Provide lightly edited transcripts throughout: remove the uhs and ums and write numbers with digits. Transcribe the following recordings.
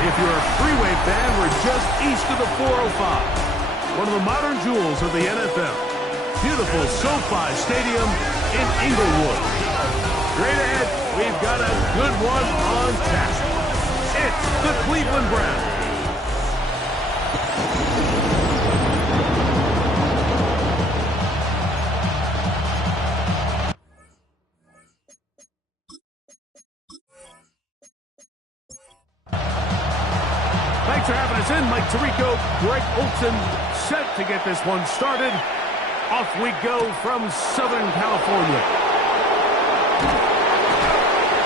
If you're a freeway fan, we're just east of the 405. One of the modern jewels of the NFL. Beautiful SoFi Stadium in Inglewood. Straight ahead, we've got a good one on tap. It's the Cleveland Browns. Thanks for having us in. Mike Tirico, Greg Olson, set to get this one started. Off we go from Southern California.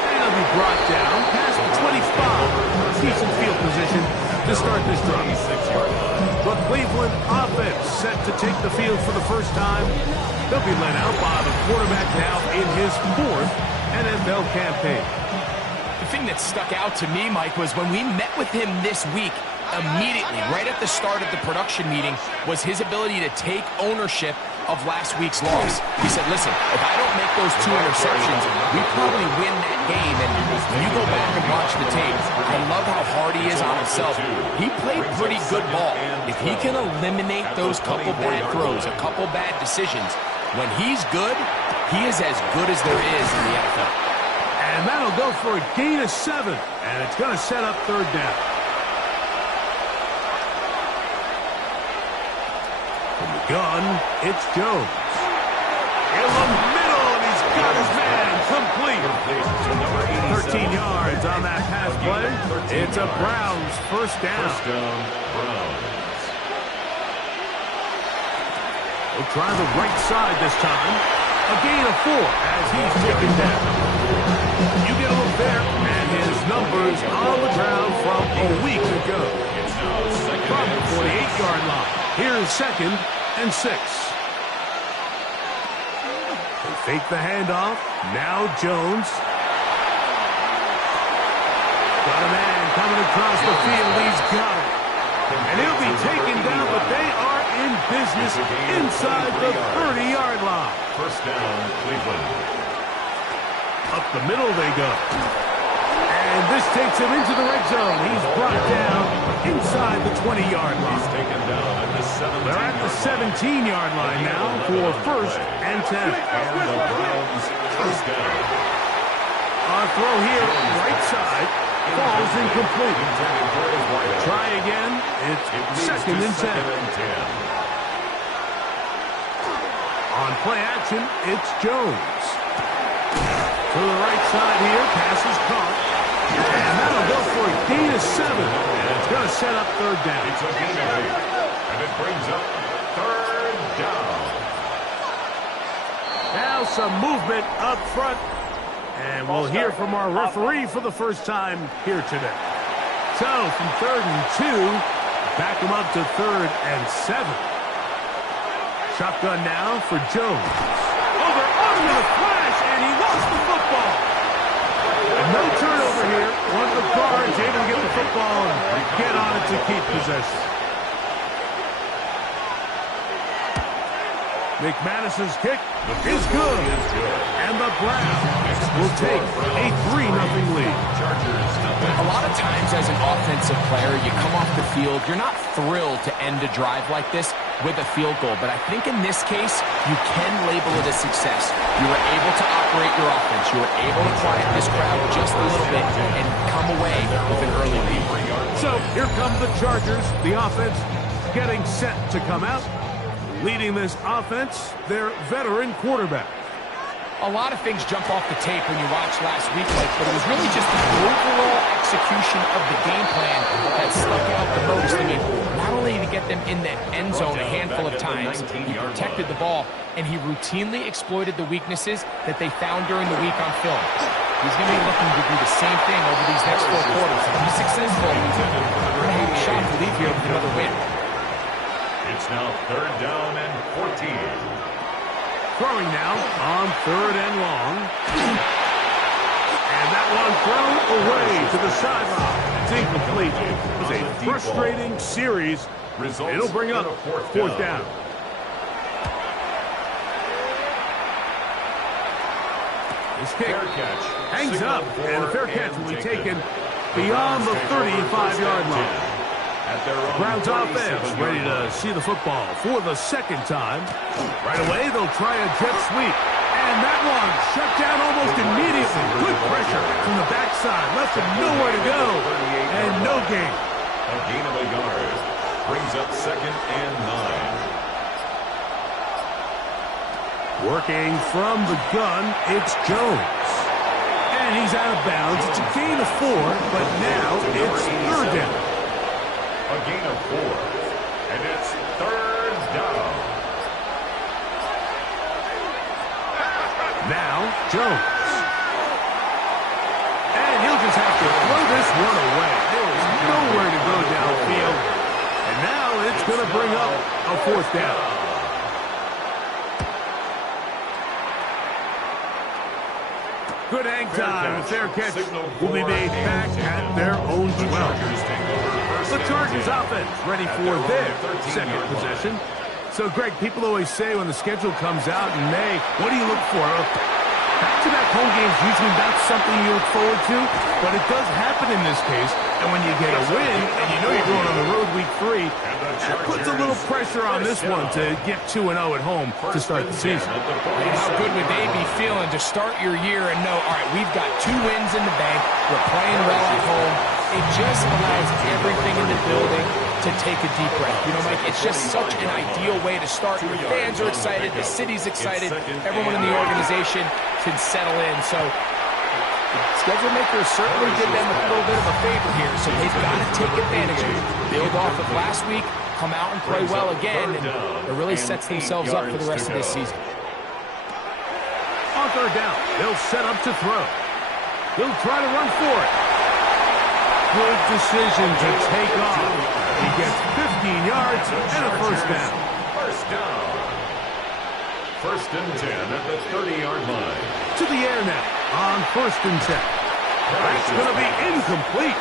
And it'll be brought down past the 25. Decent field position to start this drive. The Cleveland offense set to take the field for the first time. They'll be led out by the quarterback now in his 4th NFL campaign. The thing that stuck out to me, Mike, was when we met with him this week, immediately, right at the start of the production meeting, was his ability to take ownership of last week's loss. He said, listen, if I don't make those 2 interceptions, we probably win that game. And when you go back and watch the tape, I love how hard he is on himself. He played pretty good ball. If he can eliminate those couple bad throws, a couple bad decisions, when he's good, he is as good as there is in the NFL. And that'll go for a gain of 7. And it's going to set up 3rd down. From the gun, it's Jones. In the middle, and he's got his man complete. 13 yards on that pass play. It's a Browns 1st down. We'll try the right side this time. A gain of 4 as he's taken down. You get a look there, and his numbers on the ground from a week ago. From the 48-yard line. Here's 2nd and 6. They fake the handoff. Now Jones. Got a man coming across the field. He's got it. And he'll be taken down, but they are in business inside the 30-yard line. 1st down, Cleveland. Up the middle they go. And this takes him into the red zone. He's brought down inside the 20-yard line. He's taken down at the 17. They're at the 17-yard line now for 1st and 10. And the Browns 1st down. On throw here, right side, falls incomplete. Try again. It's 2nd and 10. On play action, it's Jones. To the right side here, pass is caught. And that'll go for a gain of 7. And it's going to set up 3rd down. It's a gain of 8. And it brings up 3rd down. Now some movement up front. And we'll hear from our referee for the first time here today. So from 3rd and 2, back him up to 3rd and 7. Shotgun now for Jones. Over under the flash, and he lost the football. And no turnover here. One of the guards able to get the football and get on it to keep possession. McManus's kick is good. And the Browns will take a 3-0 lead. A lot of times as an offensive player, you come off the field, you're not thrilled to end a drive like this with a field goal. But I think in this case, you can label it a success. You were able to operate your offense. You were able to quiet this crowd just a little bit and come away with an early lead. So here come the Chargers. The offense getting set to come out. Leading this offense, their veteran quarterback. A lot of things jump off the tape when you watched last week, Mike, but it was really just the overall execution of the game plan that stuck out the most. I mean, not only did he get them in the end zone a handful of times, he protected the ball, and he routinely exploited the weaknesses that they found during the week on film. He's going to be looking to do the same thing over these next 4 quarters. If he's successful, he's going to have a shot to leave here with another win. It's now 3rd down and 14. Throwing now on 3rd and long. And that one thrown away to the sideline. incomplete. It was a frustrating series. It'll bring up fourth down. This kick hangs up, and the fair catch will be taken beyond the 35-yard line. Browns offense ready to see the football for the second time. Right away, they'll try a jet sweep. And that one shut down almost immediately. Good pressure from the backside. Left him nowhere to go. And no gain. A gain of a yard. Brings up 2nd and 9. Working from the gun, it's Jones. And he's out of bounds. It's a gain of 4, but now it's 3rd down. A gain of 4. And it's 3rd down. Now, Jones. And he'll just have to throw this one away. There is nowhere to go downfield. And now it's going to bring up a 4th down. Good hang time. The fair catch will be made back at their own 12. The Chargers offense ready for their second possession. So, Greg, people always say when the schedule comes out in May, what do you look for? Back-to-back home games usually not something you look forward to, but it does happen in this case. And when you get a win, and you know you're going on the road week 3, that puts a little pressure on this one to get 2-0 at home to start the season. And how good would they be feeling to start your year and know, all right, we've got 2 wins in the bank, we're playing well at home. It just allows everything in the building to take a deep breath. You know, Mike, it's just such an ideal way to start. Your fans are excited, the city's excited, everyone in the organization can settle in. So the schedule makers certainly did them a little bit of a favor here, so they've got to take advantage of it. Build off of last week, come out and play well again, and it really sets themselves up for the rest of this season. On 3rd down, they'll set up to throw. He'll try to run for it. Good decision to take off. He gets 15 yards and a 1st down. 1st down. 1st and 10 at the 30-yard line. To the air now on 1st and 10. That's going to be incomplete.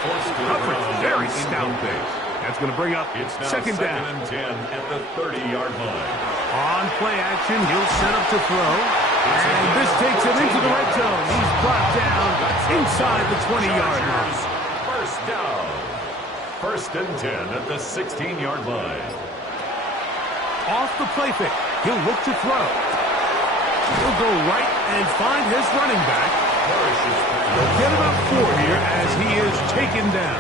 Coverage very stout there. That's going to bring up it's now 2nd down. 2nd and 10 at the 30-yard line. On play action, he'll set up to throw. And this takes him into the red zone. He's brought down inside the 20-yard line. 1st down. 1st and 10 at the 16-yard line. Off the play fake, he'll look to throw. He'll go right and find his running back. He'll get about 4 here as he is taken down.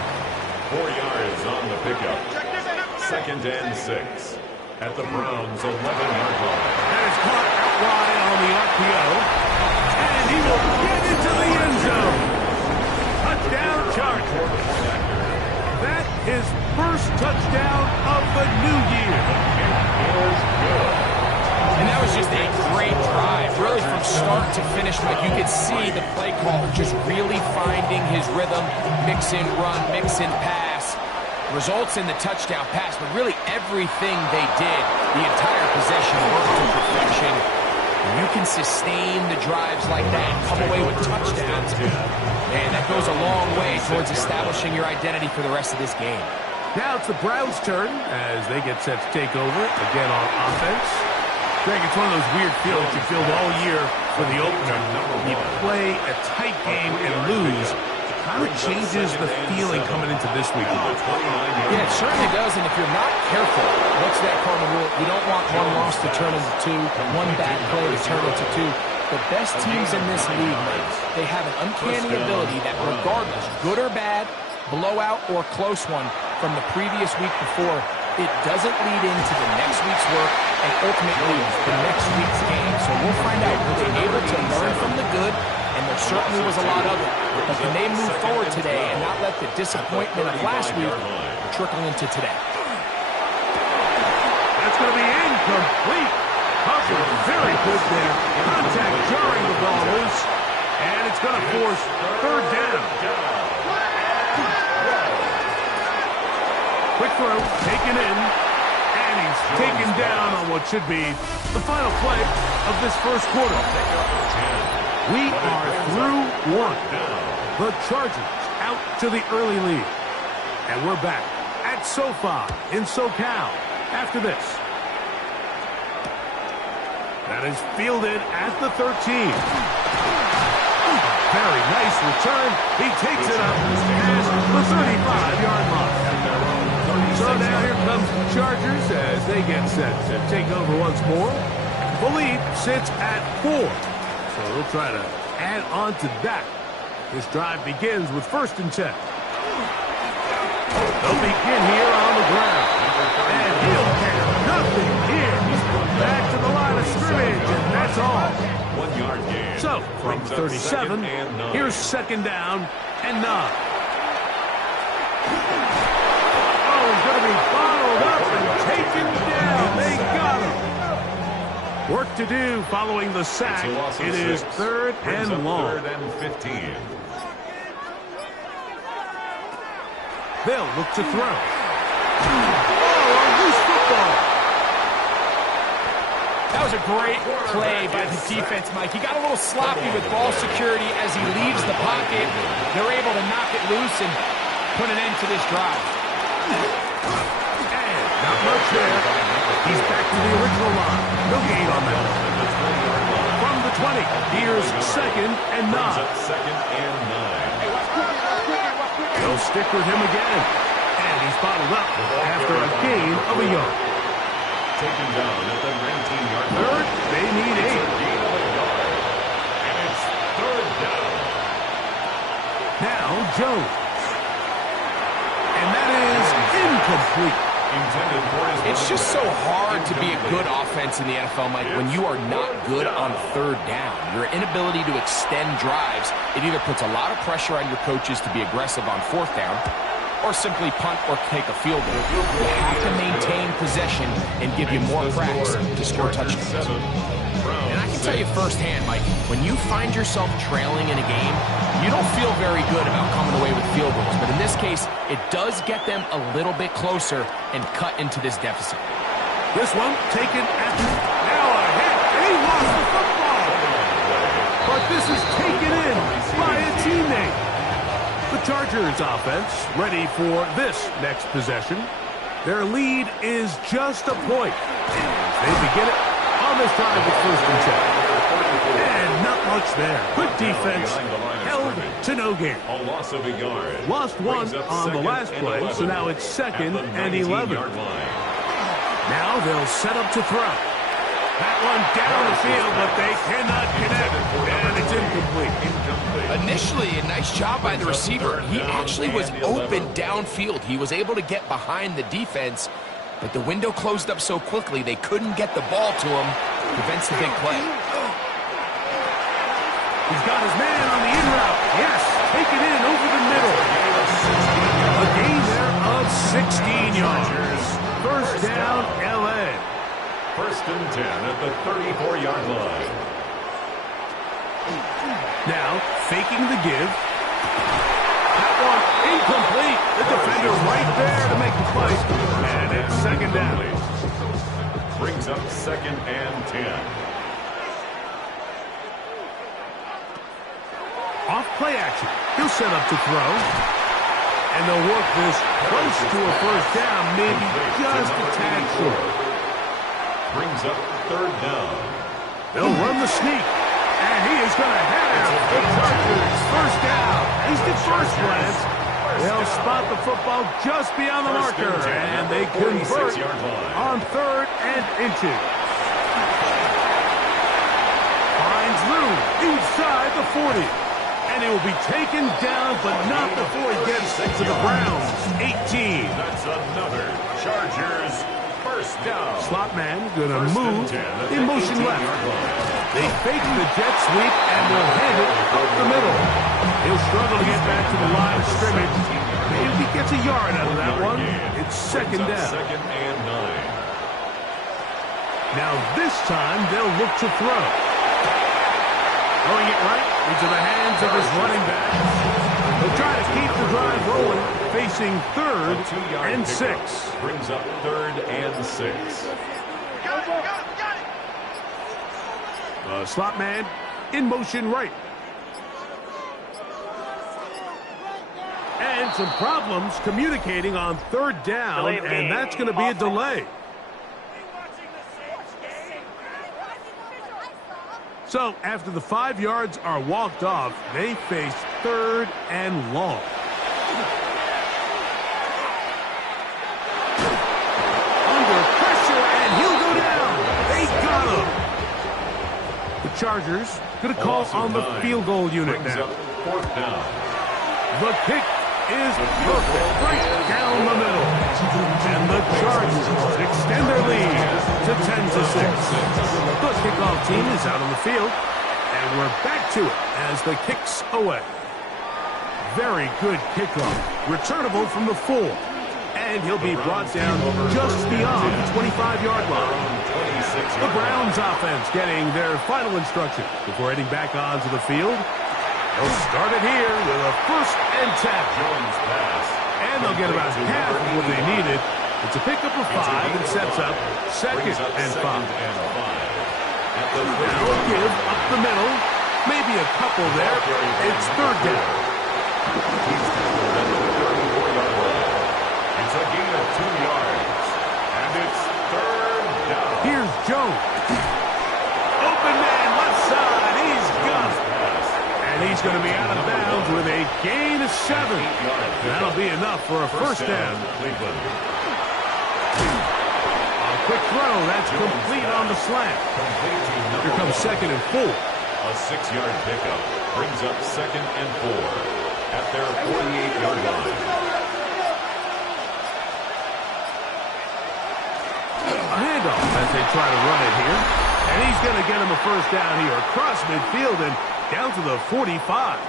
4 yards on the pickup. 2nd and 6 at the Browns' 11-yard line. And it's caught out wide on the RPO. And he will get into the end zone. Touchdown Chargers. That is first touchdown of the new year. And that was just a great drive. Really from start to finish, Mike, you could see the play call just really finding his rhythm. Mix in run, mix in pass. Results in the touchdown pass, but really everything they did, the entire possession worked to perfection. When you can sustain the drives like that and come away with touchdowns, man, that goes a long way towards establishing your identity for the rest of this game. Now it's the Browns' turn as they get set to take over again on offense. Greg, it's one of those weird feelings you feel all year for the opener. You play a tight game and lose. It kind of changes the feeling coming into this week. Yeah, it certainly does, and if you're not careful, what's that cardinal rule? You don't want one loss to turn into 2, one bad play to turn into 2. The best teams in this league, they have an uncanny ability that regardless, good or bad, blowout or close one from the previous week before, it doesn't lead into the next week's work and ultimately the next week's game. So we'll find out, were they able to learn from the good? And there certainly was a lot of it. But can they move forward today and not let the disappointment of last week trickle into today? That's going to be incomplete. Coverage very good there. Contact jarring the ball loose. And it's going to force 3rd down. Quick throw, taken in, and he's taken down on what should be the final play of this first quarter. We are through 1. The Chargers out to the early lead. And we're back at SoFi in SoCal after this. That is fielded at the 13. Very nice return. He takes it up past the 35-yard line. So now here comes the Chargers as they get set to take over once more. The lead sits at 4. So they'll try to add on to that. This drive begins with 1st and 10. They'll begin here on the ground. And he'll care nothing here. Back to the line of scrimmage, and that's all. 1 yard gain. So, from 37, here's 2nd down and 9. Oh, he's going to be bottled up and taken down. They got him. Work to do following the sack. It is 3rd and long. 3rd and 15. They'll look to throw. Oh, a loose football. That was a great play by the defense, Mike. He got a little sloppy with ball security as he leaves the pocket. They're able to knock it loose and put an end to this drive. And not much there. He's back to the original line. No gain on that. From the 20, here's 2nd and 9. 2nd and 9. They'll stick with him again. And he's bottled up after a gain of a yard. Taken down at the 19-yard line. 3rd, they need 8. Gain of a yard. And it's 3rd down. Now Jones. And that is incomplete. Intended for his It's just so hard to be a good offense in the NFL, Mike, when you are not good on 3rd down. Your inability to extend drives, it either puts a lot of pressure on your coaches to be aggressive on 4th down or simply punt or take a field goal. You have to maintain possession and give you more cracks to score touchdowns. And I can tell you firsthand, Mike, when you find yourself trailing in a game, you don't feel very good about coming away with field goals. But in this case, it does get them a little bit closer and cut into this deficit. This one taken at now a hit, and he lost the football. But this is taken in by a teammate. The Chargers offense ready for this next possession. Their lead is just a point. They begin it on this drive with 1st and 10. And not much there. Good defense. Held to no gain. A loss of a yard. Lost one on the last play, so now it's 2nd and 11. Now they'll set up to throw. That one down the field, but they cannot connect, and it's incomplete. Initially, a nice job by the receiver. He actually was open downfield. He was able to get behind the defense, but the window closed up so quickly they couldn't get the ball to him. Prevents the big play. He's got his man on the in route. Yes, take it in over the middle. A gain there of 16 yards. 1st down, L.A. 1st and 10 at the 34-yard line. Now, faking the give. That one incomplete. The defender right there to make the play. And it's 2nd down. Brings up 2nd and 10. Off play action. He'll set up to throw. And they'll work this close to a 1st down, maybe just a tad short. Brings up 3rd down. They'll run the sneak. And he is going to have the Chargers 1st down. He's the first glance. They'll spot the football just beyond the marker. And they convert on 3rd and inches. Finds room inside the 40. And he will be taken down, but not before he gets to the Browns. 18. That's another Chargers 1st down. Slot man going to move in motion left. They fake the jet sweep and will hand it up the middle. He'll struggle to get back to the line of scrimmage. Maybe he gets a yard out of that one. It's 2nd down. 2nd and 9. Now this time they'll look to throw. Throwing it right into the hands of his running back. They'll try to keep the drive rolling, facing 3rd and 6. Brings up 3rd and 6. Slot man in motion right. And having some problems communicating on third down, and that's going to be a delay. So after the 5 yards are walked off, they face third and long. Under pressure, and he'll go down. They got him. The Chargers going to call on the field goal unit now. Fourth down. The kick is perfect, right down the middle. And the Chargers extend their lead to 10-6. The kickoff team is out on the field, and we're back to it as the kick's away. Very good kickoff, returnable from the 4. And he'll be brought down just beyond the 25-yard line. The Browns offense getting their final instruction before heading back onto the field. They'll start it here with a 1st and 10. Jones pass. And they'll get about half of what they needed. It's a pickup of 5 and sets up 2nd and 5. Now give up the middle. Maybe a couple there. It's 3rd down. It's a gain of 2 yards. And it's 3rd down. Here's Jones. Open man, left side. He's got it. And he's going to be out of bounds with a gain of 7. That'll be enough for a 1st down. A quick throw. That's complete on the slant. Here comes 2nd and 4. A 6-yard pickup brings up 2nd and 4 at their 48-yard line. A handoff as they try to run it here. And he's going to get him a 1st down here across midfield and down to the 45.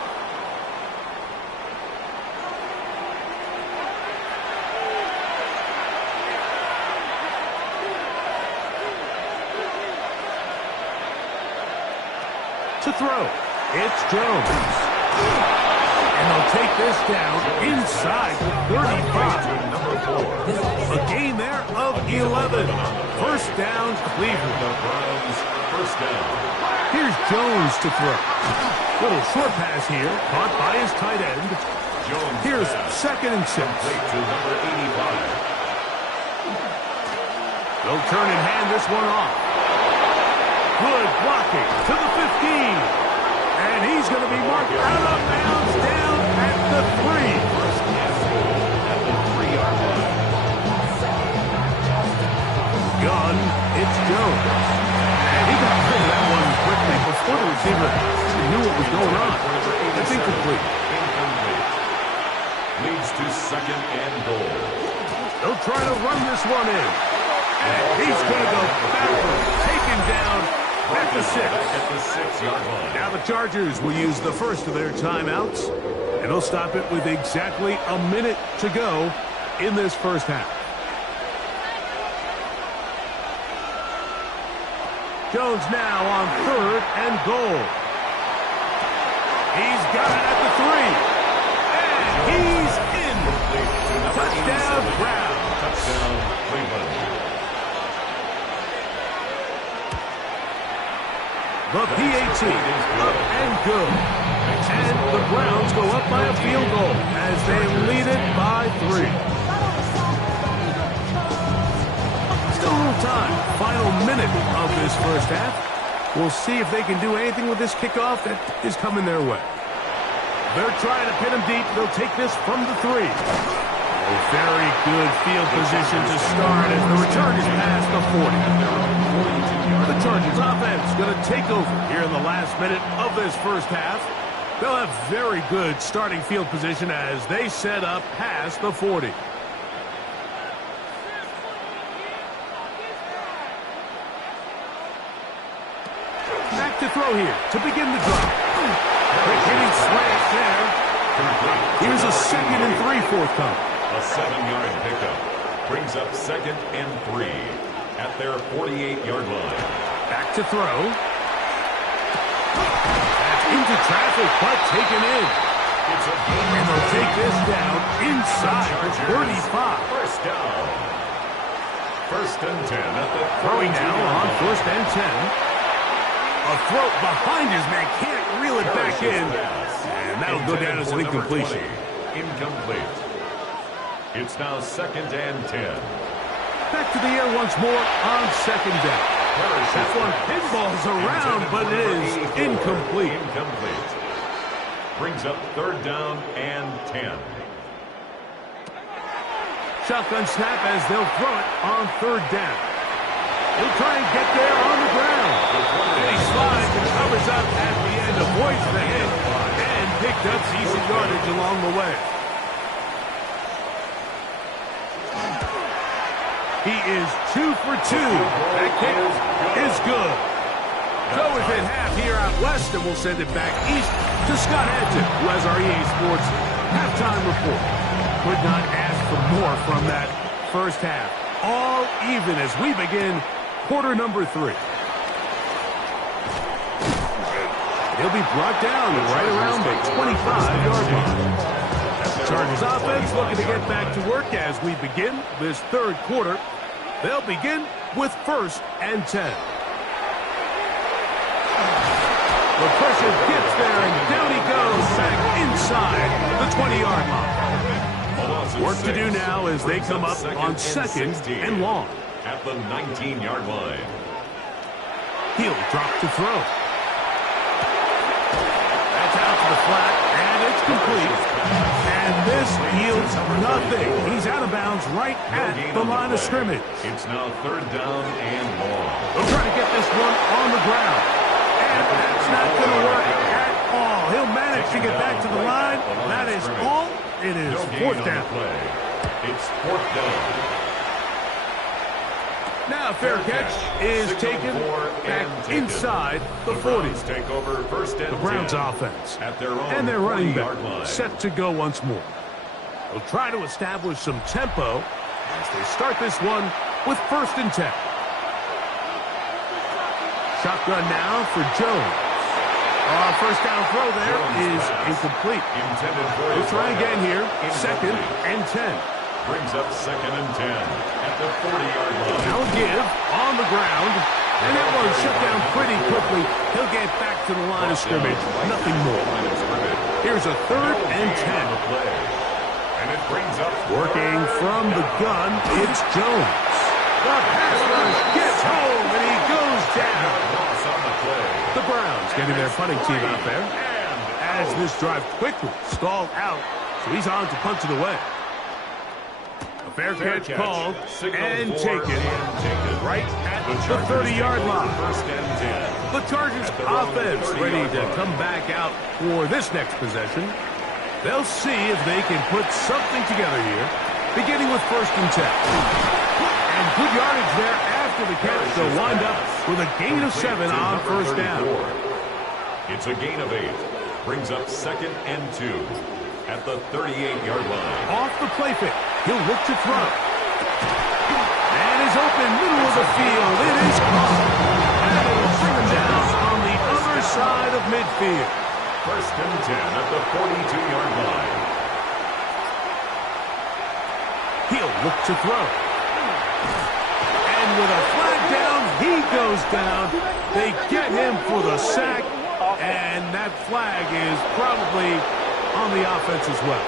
To throw, it's Jones. And they'll take this down inside the 35. A gain there of 11. 1st down, Cleveland. The Browns, 1st down. Here's Jones to throw. Little short pass here, caught by his tight end. Jones Here's pass. 2nd and 6. Complete to number 85. They'll turn and hand this one off. Good blocking to the 15. And he's going to be marked out of bounds down at the 3. At the 3-yard line. Gun, it's Jones. And he got rid of that one quickly before the receiver knew what was going on. That's incomplete. Leads to 2nd and goal. They'll try to run this one in. And he's going to go backward, taken down at the 6. At the 6-yard line. Now the Chargers will use the first of their timeouts, and they'll stop it with exactly a minute to go in this 1st half. Jones now on 3rd and goal. He's got it at the 3. And he's in. Touchdown, Browns. Touchdown, Cleveland. The PAT up and good. And the Browns go up by a field goal as they lead it by 3. Still a little time. Final minute of this 1st half. We'll see if they can do anything with this kickoff that is coming their way. They're trying to pin him deep. They'll take this from the 3. A very good field position to start as the return is past the 40. The Chargers offense going to take over here in the last minute of this 1st half. They'll have very good starting field position as they set up past the 40. Back to throw here to begin the drive. Quick hitting slant there. Here's a 2nd and 3 forthcoming. A 7-yard pickup brings up 2nd and 3 at their 48-yard line. Back to throw. That's into traffic, but taken in. And they'll take this down inside the 35. 1st down. 1st and 10 at the Throwing now on 1st and 10. A throw behind his man, can't reel it back in. And that'll go down as an incompletion. incomplete. It's now 2nd and 10. Back to the air once more on 2nd down. That one pinballs around, but it is incomplete. Incomplete. Brings up 3rd down and 10. Shotgun snap as they'll throw it on 3rd down. He'll try and get there on the ground. And he slides and covers up at the end, avoids the hit, and picked up decent yardage along the way. He is 2 for 2. That kick is good. So within half here out west, and we'll send it back east to Scott Hanson, who has our EA Sports halftime report. Could not ask for more from that first half. All even as we begin quarter number 3. He'll be brought down right around the 25-yard line. Chargers offense looking to get back to work as we begin this 3rd quarter. They'll begin with 1st and 10. The pressure gets there, and down he goes back inside the 20-yard line. Work to do now as they come up on 2nd and long. At the 19-yard line. He'll drop to throw. That's out to the flat, and it's complete. And this yields nothing. He's out of bounds right at the line of scrimmage. It's now 3rd down and long. They'll try to get this one on the ground. And that's not going to work at all. He'll manage to get back to the line. That is all. It is 4th down. It's 4th down. Now fair catch is taken back inside the 40. Take over 1st and the Browns 10 offense. At their own and their running back line. set to go once more. They'll try to establish some tempo as they start this one with 1st and 10. Shotgun now for Jones. First down throw there is incomplete. We'll try again here. 2nd and 10. Brings up 2nd and 10 at the 40-yard line. Now give on the ground. And that one shut down pretty quickly. He'll get back to the line of scrimmage. Nothing more. Here's a 3rd and 10. And it brings up working from the gun. It's Jones. The pass rush gets home, and he goes down. The Browns getting their punting team out there. As this drive quickly stalled out, so he's on to punt it away. A fair catch called and taken right at the 30-yard line. The Chargers offense ready to come back out for this next possession. They'll see if they can put something together here, beginning with 1st and 10. And good yardage there after the catch. They'll wind up with a gain of 7 on 1st down. It's a gain of 8. Brings up 2nd and 2 at the 38-yard line. Off the play fake. He'll look to throw. And is open middle of the field. It is caught. And it will bring him down on the other side of midfield. 1st and 10 at the 42-yard line. He'll look to throw. And with a flag down, he goes down. They get him for the sack. And that flag is probably on the offense as well.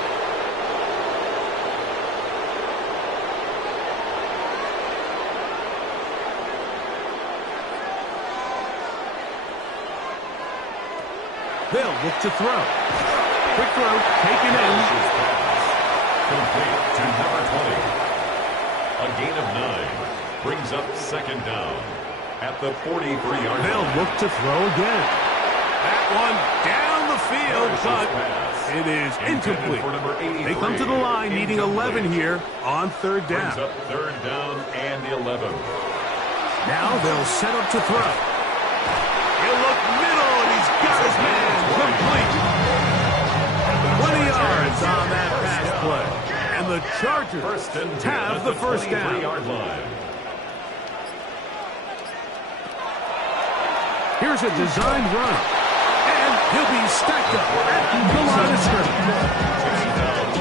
They'll look to throw. Quick throw, taken in. Complete to number 20. A gain of 9. Brings up 2nd down at the 43-yard line. They'll look to throw again. That one down the field, but it is incomplete. They come to the line needing 11 here on 3rd down. Brings up 3rd down and 11. Now they'll set up to throw. He'll look middle, and he's got his man complete. 20 yards on that pass play. And the Chargers have the 1st down. Here's a designed run. And he'll be stacked up at the line of scrimmage.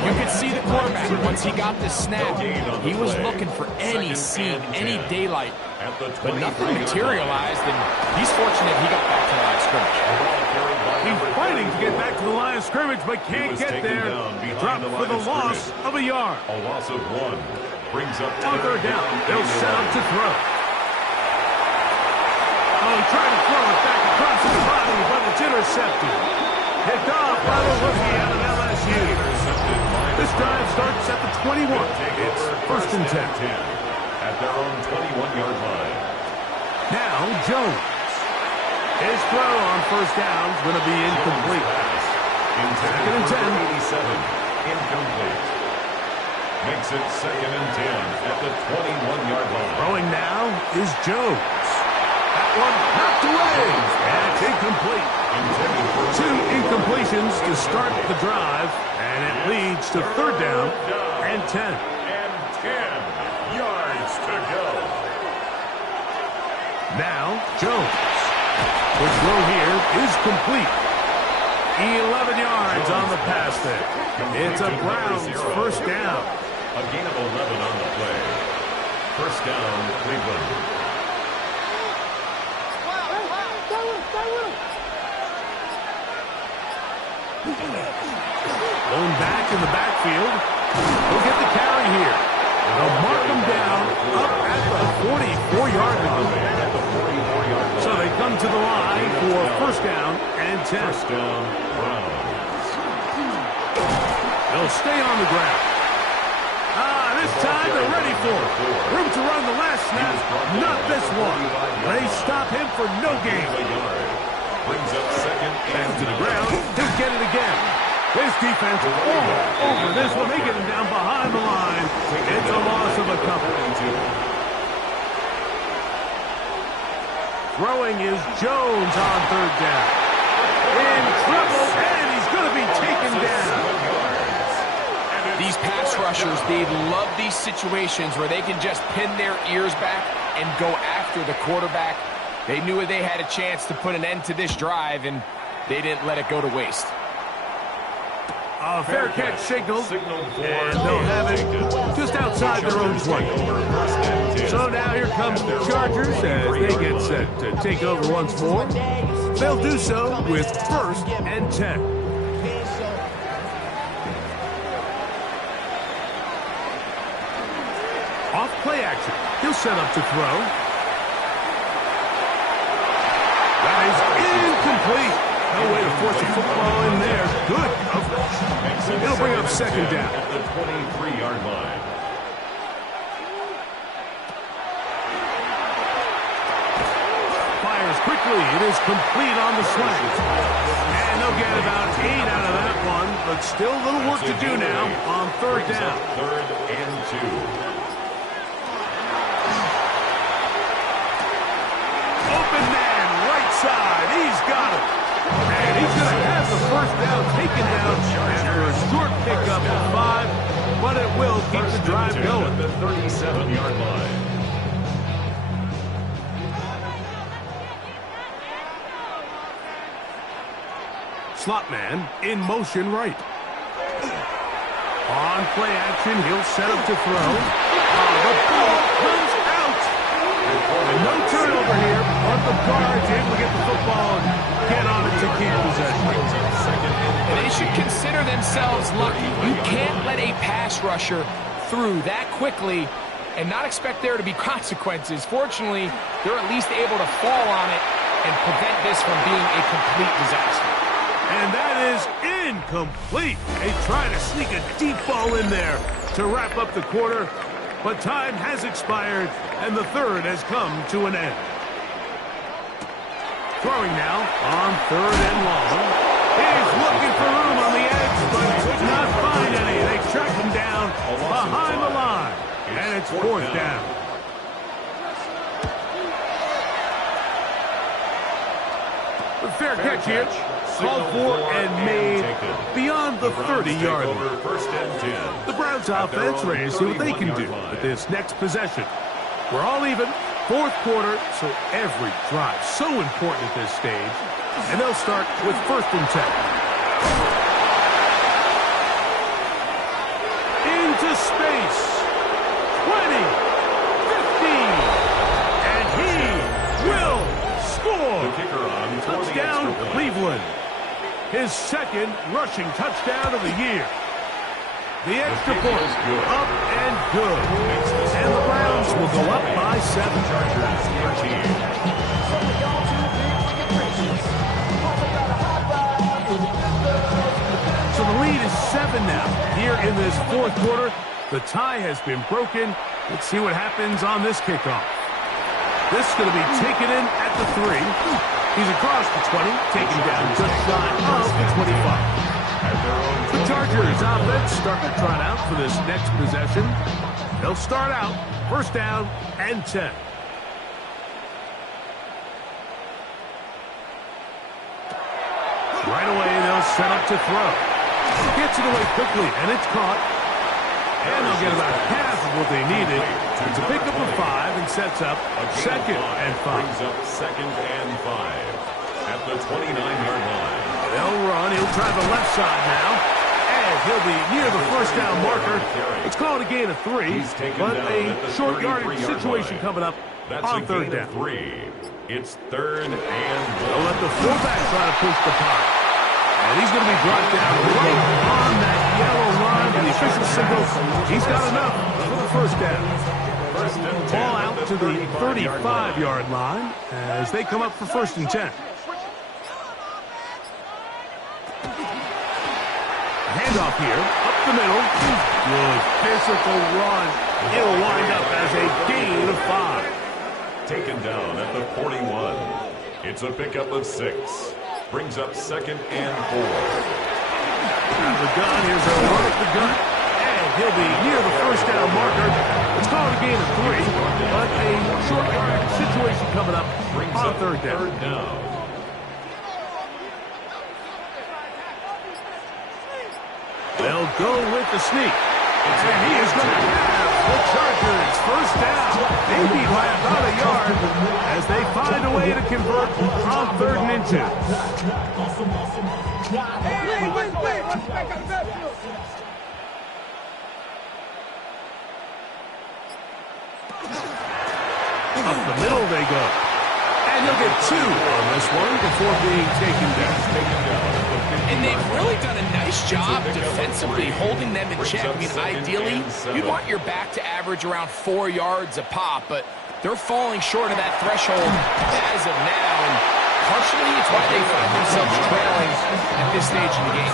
You could see the quarterback once he got the snap. He was looking for any seam, any daylight. But nothing materialized, and he's fortunate he got back to the line of scrimmage. He's fighting to get back to the line of scrimmage, but can't get there. Dropped for the loss of a yard. A loss of 1. Brings up on third down. They'll set up to throw. Oh, trying to throw it back across his body, but it's intercepted. Picked off by the rookie out of LSU. This drive starts at the 21. It's first and 10. At their own 21-yard line. Now Jones. His throw on first down is going to be incomplete. Second and 10. 87. Incomplete. Makes it second and 10 at the 21-yard line. Throwing now is Jones. That one knocked away. And it's incomplete. 2 incompletions to start the drive, and it leads to third down and 10. And 10 yards to go. Now Jones. The throw here is complete. 11 yards on the pass there. It's a Browns first down. A gain of 11 on the play. First down, Cleveland. Blown back in the backfield. He'll get the carry here. They'll mark him down up at the 44-yard line. So they come to the line for first down and 10. First down, Browns. They'll stay on the ground. This time they're ready for it. Room to run the last snap. Not this one. They stop him for no gain. Brings up second Back to the ground. He'll get it again. His defense all over this one. They get him down behind the line. It's a loss of a couple. Throwing is Jones on third down. In trouble, and he's going to be taken down. These pass rushers, they love these situations where they can just pin their ears back and go after the quarterback. They knew they had a chance to put an end to this drive, and they didn't let it go to waste. A fair catch signaled, and they'll have it just outside their own 20. So now here comes the Chargers as they get set to take over once more. They'll do so with first and 10. Off play action. He'll set up to throw. That is incomplete. No way to force a football in there. Good coverage. He'll bring up second down. At the 23-yard line. Fires quickly. It is complete on the slant. And they'll get about 8 out of that one, but still a little work to do now on third down. Third and 2. Open man, right side. He's got it. And he's going to have the first down taken down after a short pickup of 5, but it will keep the drive going. At the 37-yard line. Slot man in motion right. On play action, he'll set up to throw. The ball comes out. And no turnover here, but the Guards able to get the football and get on it to keep possession. And they should consider themselves lucky. You can't let a pass rusher through that quickly and not expect there to be consequences. Fortunately, they're at least able to fall on it and prevent this from being a complete disaster. And that is incomplete. They try to sneak a deep ball in there to wrap up the quarter, but time has expired, and the third has come to an end. Throwing now on third and long. He's looking for room on the edge, but could not find any. They track him down behind the line, and it's fourth down. A fair catch here. Called for and made beyond the 30-yard line. First and 10. The Browns offense ready to see what they can do with this next possession. We're all even, fourth quarter, so every drive so important at this stage. And they'll start with first and 10. Into space. 20, 15, and he will score. The kicker on Touchdown, Cleveland. his second rushing touchdown of the year. The extra point, up and good. And the Browns will go up by 7. So the lead is 7 now. Here in this fourth quarter, the tie has been broken. Let's see what happens on this kickoff. This is going to be taken in at the 3. He's across the 20, taken down just shy of the 25. The Chargers offense starting to trot out for this next possession. They'll start out first down and 10. Right away, they'll set up to throw. Gets it away quickly, and it's caught. And they'll get about half of what they needed. It's a pickup of 5 and sets up second and 5. Brings up second and 5 at the 29-yard line. They'll run. He'll try the left side now. And he'll be near the first down marker. It's called a gain of 3, but a short yardage situation coming up on third down. 3. It's third and 1. They'll let the fullback try to push the punt. And he's going to be brought down right on that yellow line. The official signals he's got enough for the first down. Ball out to the 35-yard line as they come up for first and 10. Handoff here, up the middle. Good physical run. It'll wind up as a gain of 5. Taken down at the 41. It's a pickup of 6. Brings up second and 4. Out of the gun, here's a run at the gun. And he'll be near the first down marker. It's called a gain of 3, but a short yardage situation coming up on third down. They'll go with the sneak. And he is going to have the Chargers first down. Maybe by about a yard as they find a way to convert on third and 2. Up the middle they go. And he'll get 2 on this one before being taken down. And they've really done a nice job defensively holding them in check. I mean, ideally, you'd want your back to average around 4 yards a pop, but they're falling short of that threshold as of now, and partially it's why they find themselves trailing at this stage in the game.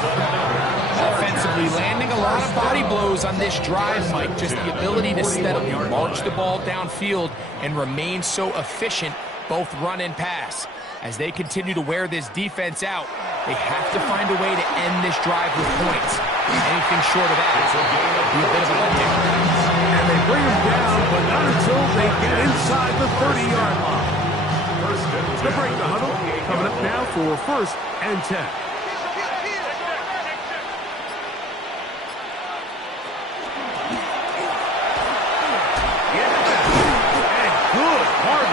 Offensively, landing a lot of body blows on this drive, Mike. Just the ability to steadily march the ball downfield and remain so efficient, both run and pass. As they continue to wear this defense out, they have to find a way to end this drive with points. Anything short of that will be a bit of a letdown. And they bring him down, but not until they get inside the 30-yard line. To break the huddle, coming up now for first and 10.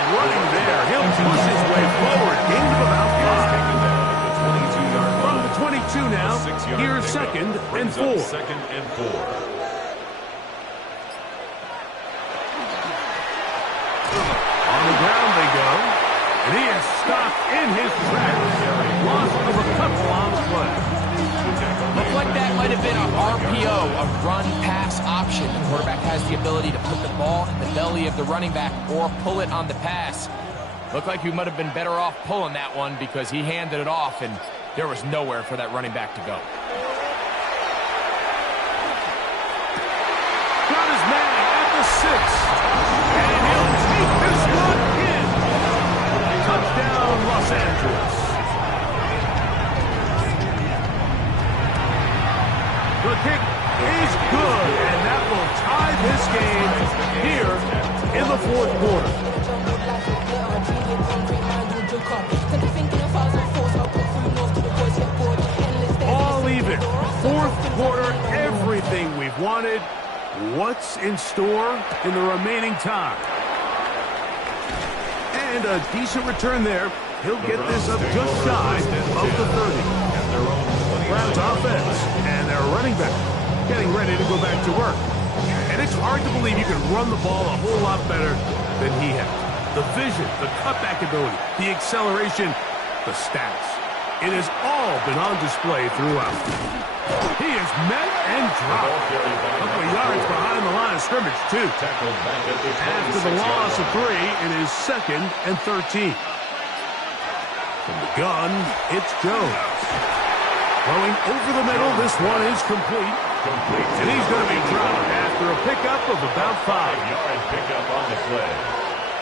Running there. He'll push his way forward. Gain of about 5. From the 22 now, here's second and 4. Second and 4. On the ground they go. And he is stopped in his tracks. Loss of a couple on the play. Looked like that might have been a RPO, a run-pass option. The quarterback has the ability to put the ball in the belly of the running back or pull it on the pass. Looked like he might have been better off pulling that one because he handed it off, and there was nowhere for that running back to go. Got his man at the 6. And he'll take this one in. Touchdown, Los Angeles. The kick is good, and that will tie this game here in the fourth quarter. All even. Fourth quarter, everything we've wanted. What's in store in the remaining time? And a decent return there. He'll get this up just shy of the 30. Browns offense and their running back getting ready to go back to work. And it's hard to believe you can run the ball a whole lot better than he has. The vision, the cutback ability, the acceleration, the stats. It has all been on display throughout. He is met and dropped. A couple of yards behind the line of scrimmage, too. After the loss of 3, it is 2nd and 13. From the gun, it's Jones. Throwing over the middle, this one is complete. And he's going to be dropped after a pickup of about 5. 5-yard pickup on the play.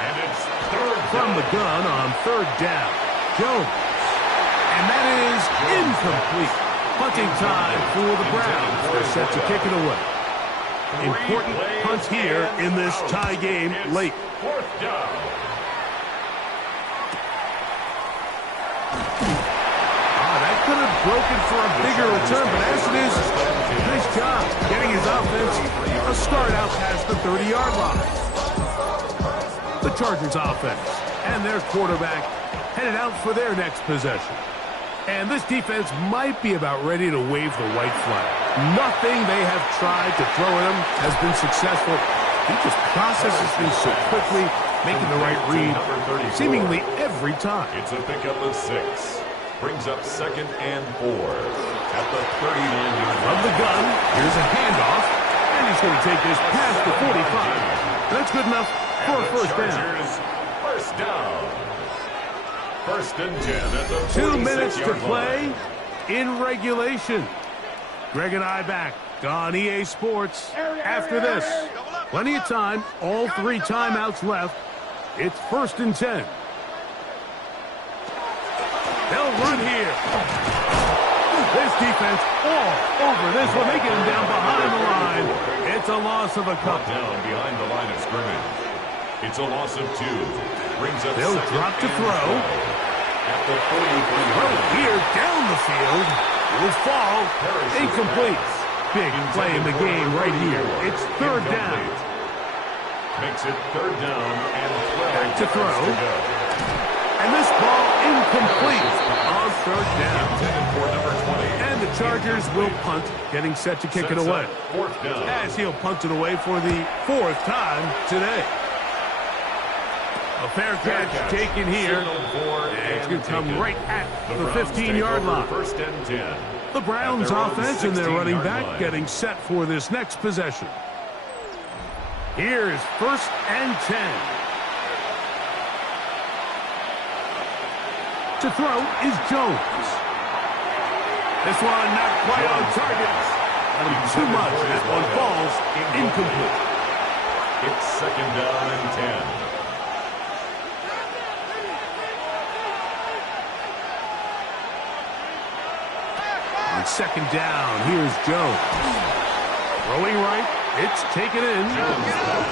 And it's 3rd from the gun on 3rd down. Jones. And that is incomplete. Punting time for the Browns. They're set to kick it away. Important punt here in this tie game late. 4th down. That could have broken for a bigger return, but as it is, nice job getting his offense a start out past the 30-yard line. The Chargers offense and their quarterback headed out for their next possession. And this defense might be about ready to wave the white flag. Nothing they have tried to throw at him has been successful. He just processes things so quickly, making the right read seemingly every time. It's a pickup of 6. Brings up 2nd and 4 at the 39-yard line. From the gun, here's a handoff, and he's going to take this past the 45. That's good enough for a first down. First down. 1st and 10 at the 2 minutes to play line. in regulation. Greg and I back on EA Sports after this. Plenty of time, all 3 timeouts left. It's 1st and 10. They'll run here. This defense all over this one. They get him down behind the line. It's a loss of a couple. Down behind the line of scrimmage. It's a loss of 2. Brings up They'll drop to throw. At the 43. Here down the field. Will fall. Incomplete. Big play in the game right here. It's 3rd down. Makes it 3rd down and 12. Back to throw. And this ball incomplete on 3rd down. And the Chargers will punt, getting set to kick it away. 4th down. As he'll punt it away for the 4th time today. A fair catch taken here. And it's going to come right at the 15-yard line. 1st and 10. The Browns offense and their running back getting set for this next possession. Here's 1st and 10. To throw is Jones. This one not quite on target. Too much. This one falls incomplete. It's 2nd down and 10. On 2nd down, here's Jones. Throwing right, it's taken in.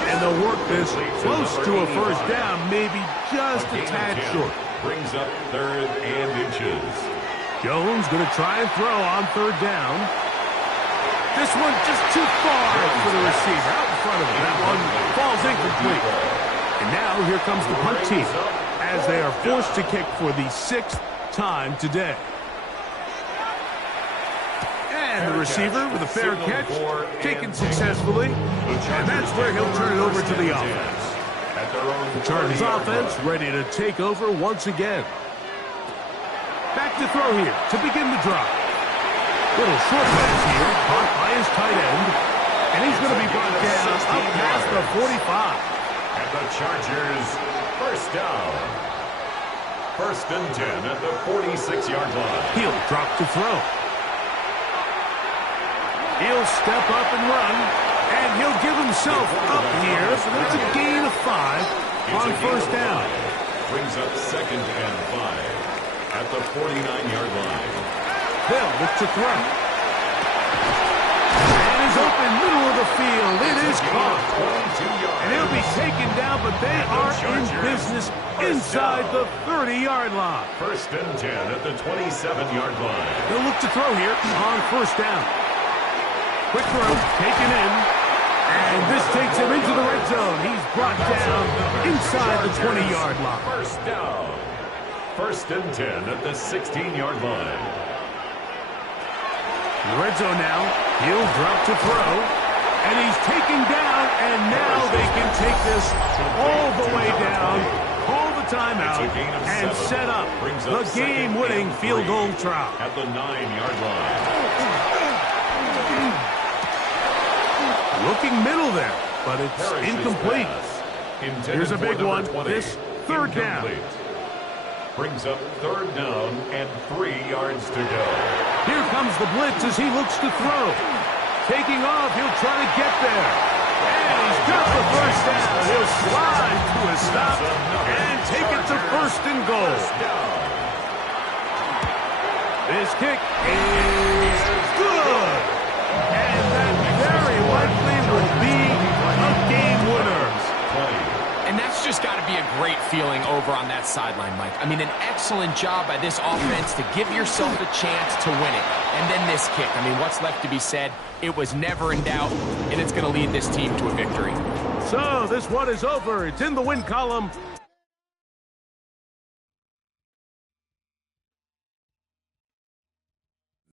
And they'll work this close to a first down, maybe just a tad short. Brings up 3rd and inches. Jones going to try and throw on 3rd down. This one just too far for the receiver. Out in front of him. That one falls incomplete. And now here comes the punt team as they are forced to kick for the 6th time today. And the receiver with a fair catch, taken successfully. And that's where he'll turn it over to the offense. The Chargers offense ready to take over once again. Back to throw here to begin the drive. Little short pass here, caught by his tight end. And he's going to be brought down up past the 45. And the Chargers, 1st down. 1st and 10 at the 46-yard line. He'll drop to throw. He'll step up and run. And he'll give himself up here. So that's a gain of 5 on 1st down. Brings up 2nd and 5 at the 49-yard line. They'll look to throw. And is open middle of the field. It is caught. And he'll be taken down, but they are in business inside the 30-yard line. 1st and 10 at the 27-yard line. They'll look to throw here on 1st down. Quick throw, taken in. And this takes him into the red zone. He's brought down inside the 20-yard line. 1st down. 1st and 10 at the 16-yard line. In the red zone now. He'll drop to throw. And he's taken down. And now they can take this all the way down. Call the timeout and set up the game-winning field goal try. At the 9-yard line. Looking middle there, but it's incomplete. Here's a big one. This third down. Brings up third down and 3 yards to go. Here comes the blitz as he looks to throw. Taking off, he'll try to get there. And he's got the first down. He'll slide to a stop and take it to first and goal. This kick is good. And that very likely will be a game winner. And that's just got to be a great feeling over on that sideline, Mike. I mean, an excellent job by this offense to give yourself a chance to win it. And then this kick. I mean, what's left to be said? It was never in doubt, and it's going to lead this team to a victory. So this one is over. It's in the win column.